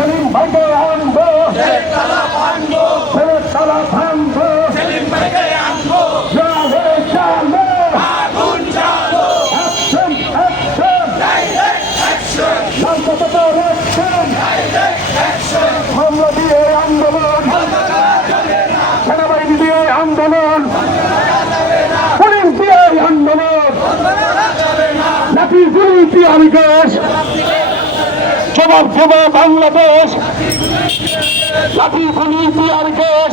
সেলিম ভাইকে আনবো, তালা ভাঙবো, সেলিম ভাইকে আনবো, জলে চলো, আগুন জ্বালো, অ্যাকশন অ্যাকশন, ডাইরেক্ট অ্যাকশন, শান্ততার অ্যাকশন, ডাইরেক্ট অ্যাকশন, মামলা দিয়ে আন্দোলন, সেনাবাহিনী দিয়ে আন্দোলন, পুলিশ দিয়ে আন্দোলন, লাঠি গুলি দিয়ে বিকাশ, জবাব দেবে বাংলাদেশ, লাঠি গুলি দিয়ে বিকাশ।